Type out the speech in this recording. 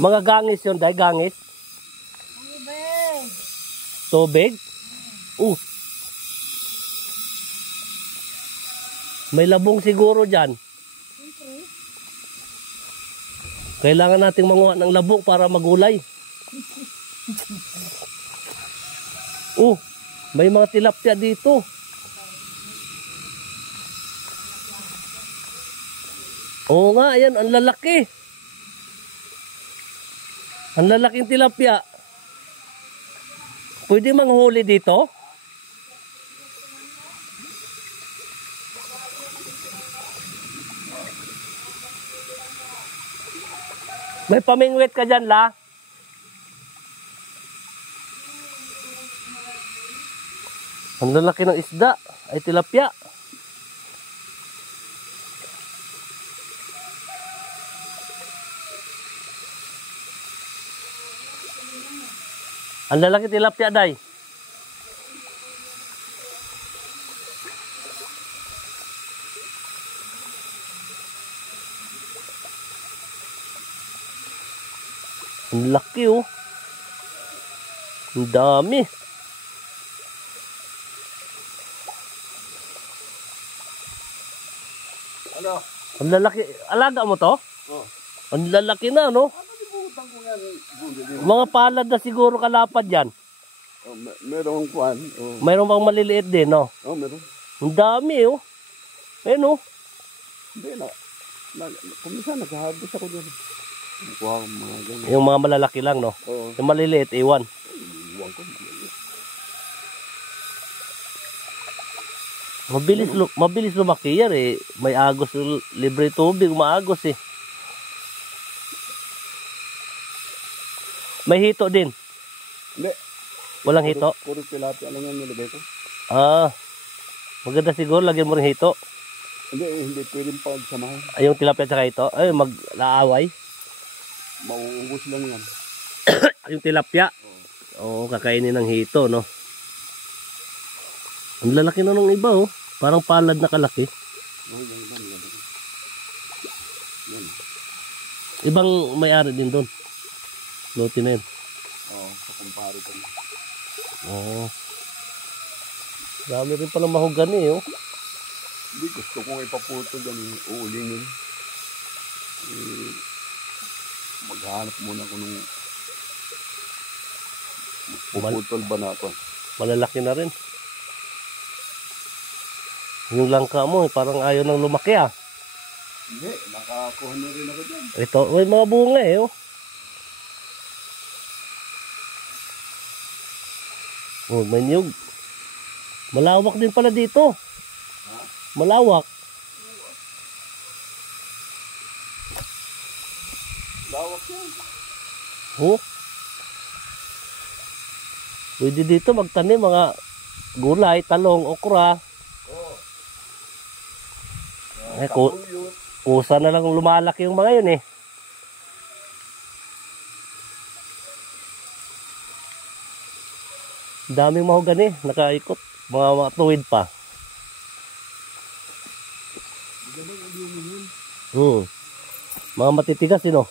Mga gangis yun, day, gangis. Tubig. May labong siguro dyan. Kailangan nating manguha ng labong para magulay. May mga tilapia dito. Oo nga, ayan, ang lalaki. Ang lalaking tilapia. Pwede manghuli dito? May pamingwit ka dyan, la? Ang lalaki ng isda ay tilapia. Ang lalaki tilapia, day. Ang laki, oh. Ang dami. Ano? Ang lalaki. Alaga mo to? Oh. Ang lalaki na, no? Mga palad na siguro kalapad yan. Oh, merong kwan. Oh. Mayroon bang maliliit din, no? Oh, meron. Ang dami, oh. Ayun, oh. Hindi na. Kumisa naghahabos ako dyan. Wow, mga ganyan. Yung mga malalaki lang, no? Oo. Yung maliliit, iwan. Iwan ko. Mabilis lumaki yan, eh. May agos, libre tubig, maagos, eh. May hito din. Hindi. Walang hito? Puro tilapia lang yan nilagay ko. Maganda siguro, lagyan mo rin hito. Hindi pwedeng pagsamahin. Ay, yung tilapia at saka hito. Ay, mag-laaway. Mauubos lang yan. Yung tilapia. Oo, kakainin ng hito, no? Ang lalaki na ng iba, oh. Parang palad na kalaki. Yan. Ibang may-ari din doon. Lote na yun. Oo, sa kumpare ko. Oo. Dami rin palang mahogani, oh. Hindi, gusto kong ipaputo dyan. Uulingin. Maghanap muna ko nung puputol ba na ako. Malalaki na rin. Yung langka mo, parang ayaw nang lumaki, ah. Hindi, nakakuha na rin ako dyan. Ito, may mga bunga, eh, oh. Oh, may niyog. Malawak din pala dito. Ha? Malawak. Lawak yan. Oh. Pwede dito magtanim mga gulay, talong, okra. Oo. Kusa na lang lumalaki yung mga yun, eh. Daming mahogani, nakaikot. Mga tuwid pa. Mga matitigas, no?